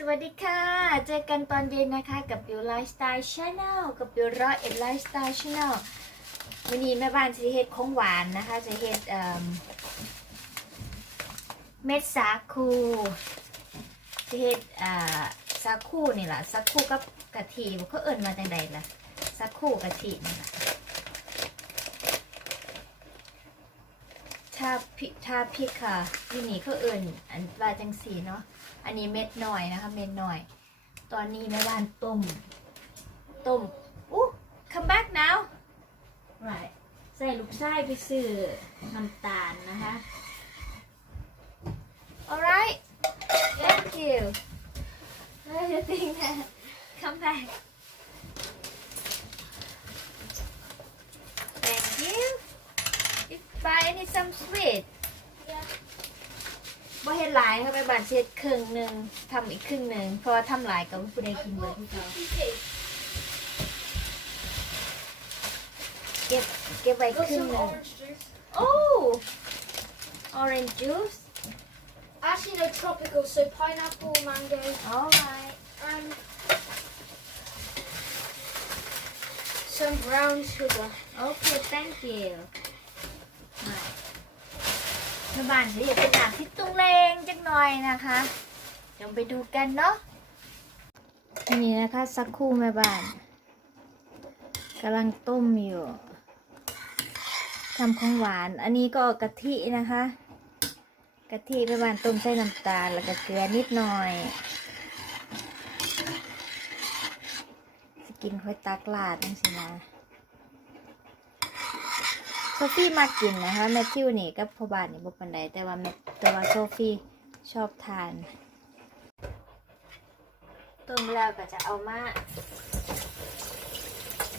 สวัสดีค่ะ เจอกันตอนเย็นนะคะกับบิวไลฟ์สไตล์ชาแนลกับบิวรอเอ็ดไลฟ์สไตล์ชาแนลวันนี้แม่บ้านจะเฮ็ดของหวานนะคะ จะเฮ็ดเม็ดสาคูจะเฮ็ดอ่าสาคูนี่แหละสาคูกับกะทิเขาเอิ่นมาจังใดล่ะสาคูกะทินี่ล่ะถ้าพริกถ้าพริกค่ะที่นี่เขาเอิ่นอันว่าจังสีเนาะ อันนี้เม็ดหน่อยนะคะ เม็ดหน่อย ตอนนี้แม่บ้านต้ม ต้มอู้ come back now right ใส่ลูกไส้ไปซื้อน้ำตาลนะคะ alright thank you What do you think that come back thank you if buy any some sweet บ่เฮ็ดหลายค่ะไปบานเช็ดครึ่งหนึ่งทำอีกครึ่งหนึ่งเพราะว่าทำหลายกับผู้ใดกินเบิดที่เขาเก็บเก็บไว้ Got ครึ่ง some หนึ่ง orange juice. โอ้ orange juice Actually, no tropical, so pineapple, mango, alright and some brown sugar. okay thank you แม่บ้านจะอยากเป็นหนักที่ตุงเลงจักหน่อยนะคะเดี๋ยวไปดูกันเนาะนี่นะคะสักครู่แม่บ้านกำลังต้มอยู่ทำของหวาน อันนี้ก็กะทินะคะ กะทิแม่บ้านต้มใส่น้ำตาลแล้วก็เกลือนิดหน่อยสกินค่อยตักลาดนั่นสินะ โซฟี่มากินนะคะแมทธิวนี่กับพ่อบานนี่บุปันใดแต่ว่าแมทแต่ว่าโซฟี่ชอบทานต้มแล้วก็จะเอามา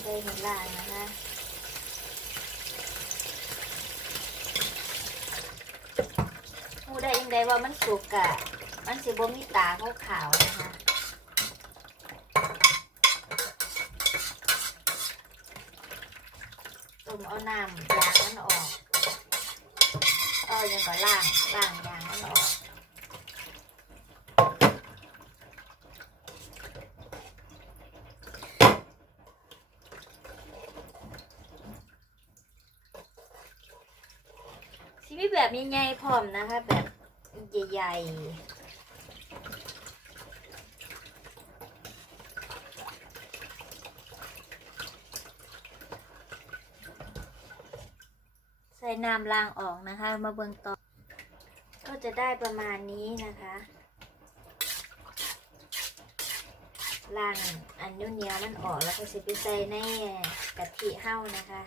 ใส่หินล่างนะคะหูได้ยังไงว่ามันสุกอะมันสิบ่มีตาขาวๆนะคะ ต้มเอา น้ำยางมันออกเออยังก็ล่างล่างยางมันออกชีวิตแบบใหญ่ๆพร้อมนะคะ แบบใหญ่ๆ ส่น้ำล้างออกนะคะ มาเบิ่งต่อ ก็จะได้ประมาณนี้นะคะล้างอันเหนียวๆมันออกแล้วก็สิไปใส่ในกะทิเฮ้านะคะ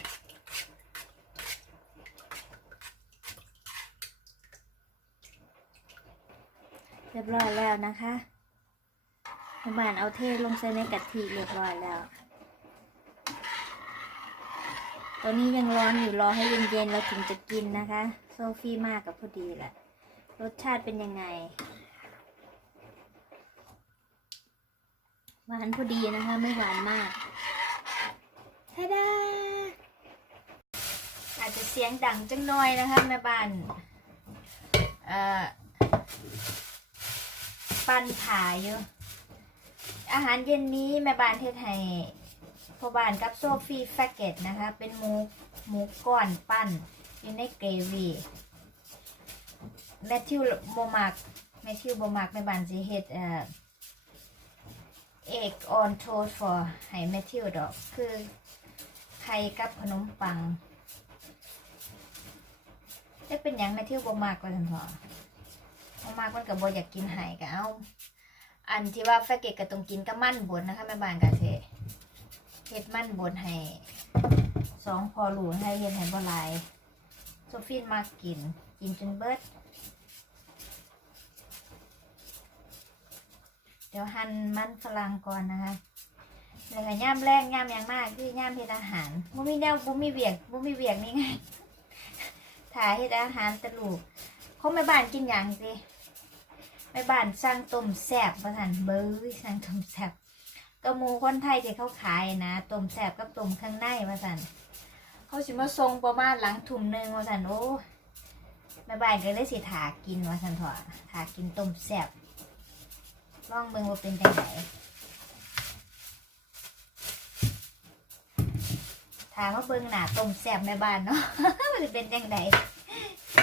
เรียบร้อยแล้วนะคะแม่บ้านเอาเทลงใส่ในกะทิเรียบร้อยแล้ว ตอนนี้ยังร้อนอยู่รอให้เย็นๆแล้วถึงจะกินนะคะ โซฟี่มากกับพอดีแหละรสชาติเป็นยังไงหวานพอดีนะคะ ไม่หวานมากทาดาอาจจะเสียงดังจังหน่อยนะคะแม่บ้านปั้นผาอยู่อาหารเย็นนี้แม่บ้านเทศไทย พอบานกับโซฟีแฟกเกตนะคะ เป็นหมูหมูก้อนปั้นอยู่ในเกรวีแมทธิวโบมักแมทธิวโบมักแม่บานสิเฮ็ดเอ่อเอกออนโทส for ให้แมทธิวดอก คือไข่กับขนมปังจะเป็นหยังแมทธิวโบมักว่าซั่นพอโมากมันกับโบอยากกินไห่ก็เอาอันที่ว่าแฟกเกตก็ต้องกินกับมันบนนะคะแม่บานกะเท เฮ็ดมันบนให้สองพอหลูให้เฮ็ดให้บ่หลายโซฟีนมากกิน กินจนเบิด เดี๋ยวหั่นมันฝรั่งก่อนนะคะแล้วก็ย่ามแรงย่ามอย่างมากคือย่ามเฮ็ดอาหารบ่มีแนวบ่มีเวียกบ่มีเวียกนี่ไงถ่ายเฮ็ดอาหารตะลูกเขาแม่บ้านกินอย่างสิแม่บ้านสั่งต้มแซ่บประทันเบอร์สั่งต้มแซ่บ กระมูคนไทยที่เขาขายนะต้มแซ่บกับต้มข้างในประทันเขาสิมาทรงประมาณหลังทุ่มหนึ่งประทันโอ้แม่บ้านก็เลยสิถากินประทันถอะถากินต้มแซ่บลองเบิ่งว่าเป็นจังไดถามว่าเบิ่งหนาต้มแซ่บแม่บ้านเนาะมันจะเป็นจังได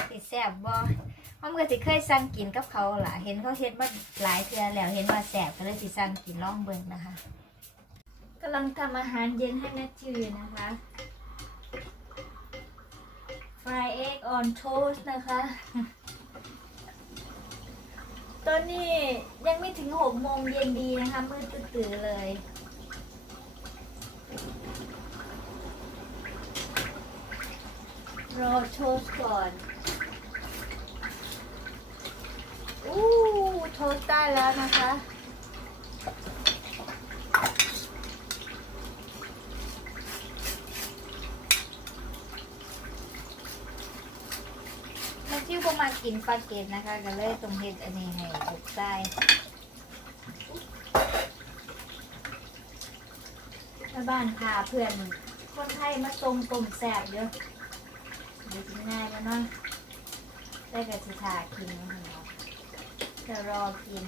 สิดแซ่บบ่ เพราะมันก็สิเคยสั่งกินกับเขาล่ะ เห็นเขาเฮ็ดมาหลายเทื่อแล้วเห็นว่าแซ่บก็เลยสิสั่งกินลองเบิ่งนะคะกำลังทำอาหารเย็นให้แม่จือนะคะ fry egg on toast นะคะ ตอนนี้ยังไม่ถึงหกโมงเย็นดีนะคะมืดตื่นเลย รอโทสต์ก่อน อู้ โทสต์ได้แล้วนะคะม่ทิวก็มากินปลาเกตนะคะ ก็เลยตรงเฮ็ดอันนี้ให้ถูกใจแม่บ้านพาเพื่อนคนไทยมาทรงกลมแสบเยอะเดี๋ยวกินง่ายมาเนาะได้กับสิทากินนะคะ จะรอกิน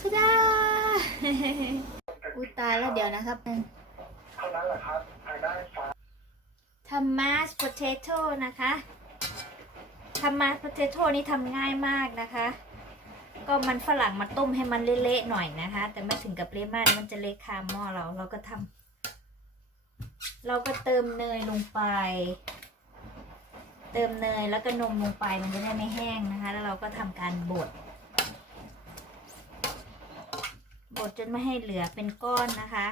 ทุดาอุย ตายแล้วเดี๋ยวนะครับเท่านั้นแหละครับทางด้านซ้ายทำมาสโพเทโต้นะคะทำมาสโพเทโต้นี่ทำง่ายมากนะคะ ก็มันฝรั่งมาต้มให้มันเละๆหน่อยนะคะ แต่ไม่ถึงกับเละมากมันจะเละคาหม้อเราเราก็ทำเราก็เติมเนยลงไป เติมเนยแล้วก็นมลงไปมันจะได้ไม่แห้งนะคะ แล้วเราก็ทำการบด บดจนไม่ให้เหลือเป็นก้อนนะคะ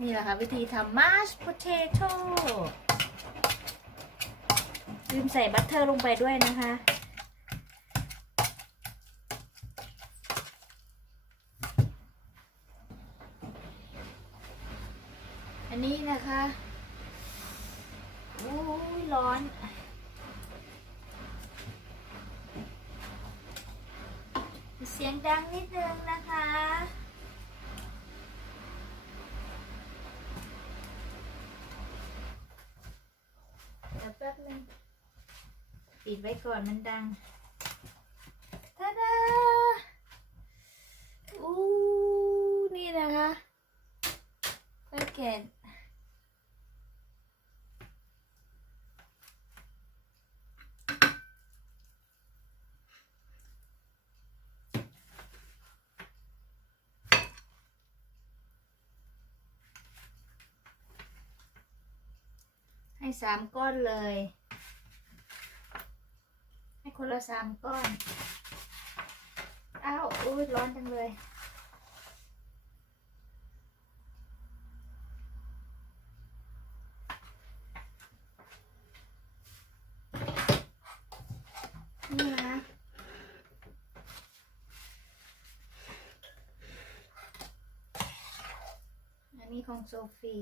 นี่แหละค่ะวิธีทำมาช potato ลืมใส่บัตเตอร์ลงไปด้วยนะคะอันนี้นะคะอุ้ยร้อน เสียงดังนิดนึงนะคะ เดี๋ยวแป๊บนึงปิดไว้ก่อนมันดังทาดาอู้นี่นะคะแพ็กเกจ ให้สามก้อนเลย ให้คนละสามก้อน อ้าวอุ้ยร้อนจังเลยนี่นะอันนี้ของโซฟี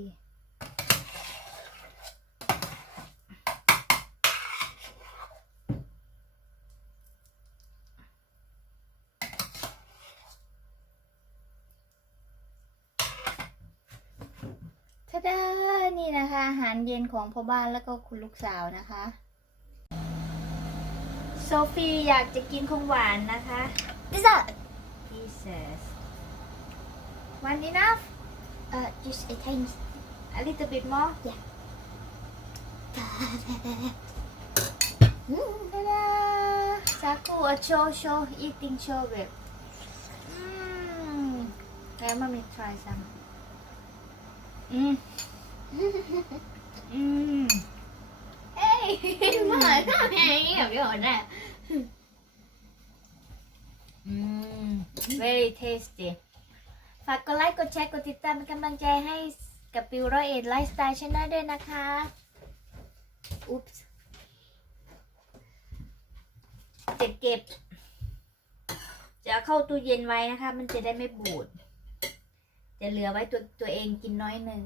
ดานี่นะคะ อาหารเย็นของพ่อบ้านแล้วก็คุณลูกสาวนะคะ โซฟีอยากจะกินของหวานนะคะ Dessert. Jesus one enough Uh, just a tiny. a little bit more Yeah. ทาดาซากุ a show show eating show แบบอืมแล้วมามี try some อืมอืม Hey, my God, hanging up your neck. อืม very tasty ฝากกดไลค์กดแชร์กดติดตามเป็นกำลังใจให้กับปิวร้อยเอ็ดไลฟ์สไตล์ชาแนลด้วยนะคะ อุ๊บเก็บเก็บ จะเข้าตู้เย็นไว้นะคะ มันจะได้ไม่บูด จะเหลือไว้ตัวตัวเองกินน้อยหนึ่ง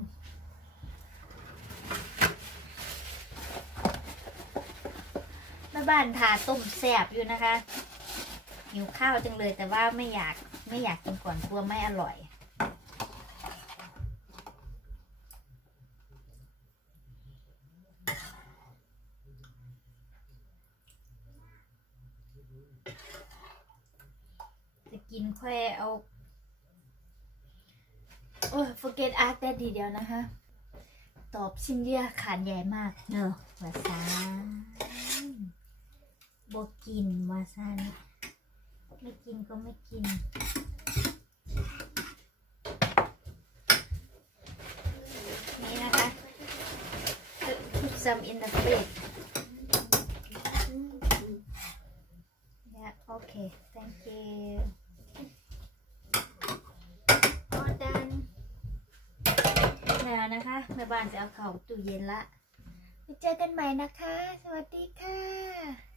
แม่บ้านทาต้มแซบอยู่นะคะหิวข้าวจังเลยแต่ว่าไม่อยากไม่อยากกินก่อนกลัวไม่อร่อย จะกินค่อยเอา โอ้ย forget ask ได้ดีเดียวนะคะ ตอบชิ้นเดียขานใหญ่มากเนอะวาซานบกินวาซานไม่กินก็ไม่กิน นี่นะคะ put some in the fridge yeah okay thank you all done แล้วนะคะ แล้วเอาเข้าตู้เย็นละไปเจอกันใหม่นะคะ สวัสดีค่ะ